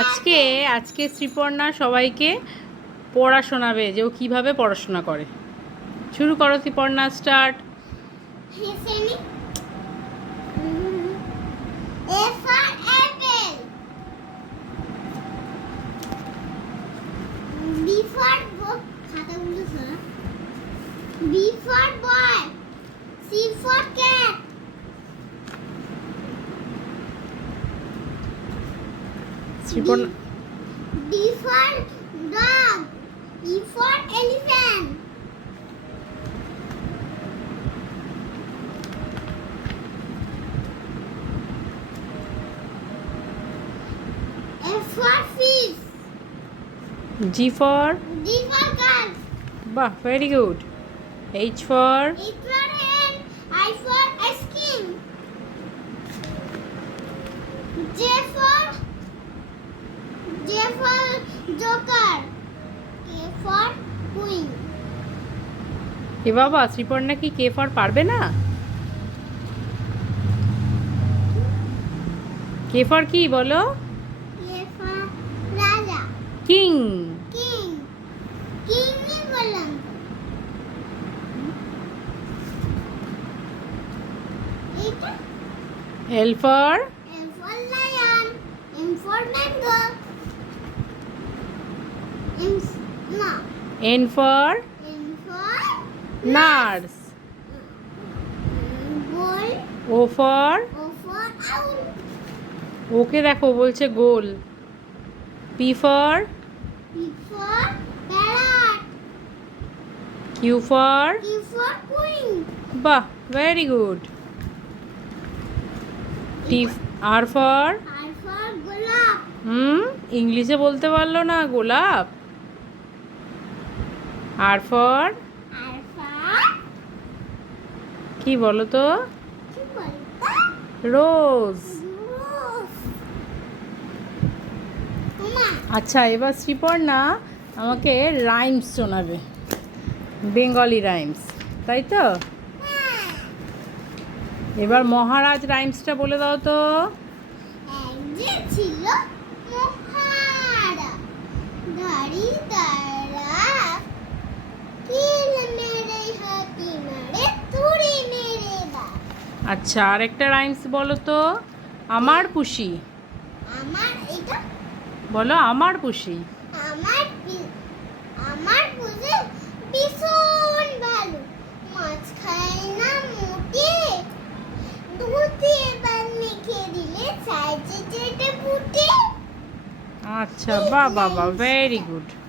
আজকে আজকে শ্রীপর্ণা সবাইকে পড়া শোনাবে যে ও কীভাবে পড়াশোনা করে শুরু করো Sriparna start B for D for dog. E for elephant. F for fish. G for? G for girl. Bah, very good. H for? H for hand. I for ice cream. J for joker K for queen এ বাবা শ্রীপর্ণা কি K for পারবে না কে for কি বলো K for রাজা king king king বললাম for L for lion, M for mango. N for? N for nurse. ও mm, for ওকে দেখো বলছে গোল পি ফর কিউ ফর বাহ ভেরি গুড টি আর ফর হুম ইংলিশে বলতে পারলো না গোলাপ আর ফর কি বলো তো রোজ আচ্ছা এবার শ্রীপর্ণা আমাকে রাইমস শোনাবে বেঙ্গলি রাইমস তাই তো এবার মহারাজ রাইমসটা বলে দাও তো ছিল আচ্ছা আর একটা রাইমস বলো তো আমার পুষি আমার এটা বলো আমার পুষি আমার আমার পুষি ভীষণ ভালো মাছ খায় না মোটে দুধে এবার মেখে দিলে চাইছে যেটা ফুটে আচ্ছা বাবা বাবা ভেরি গুড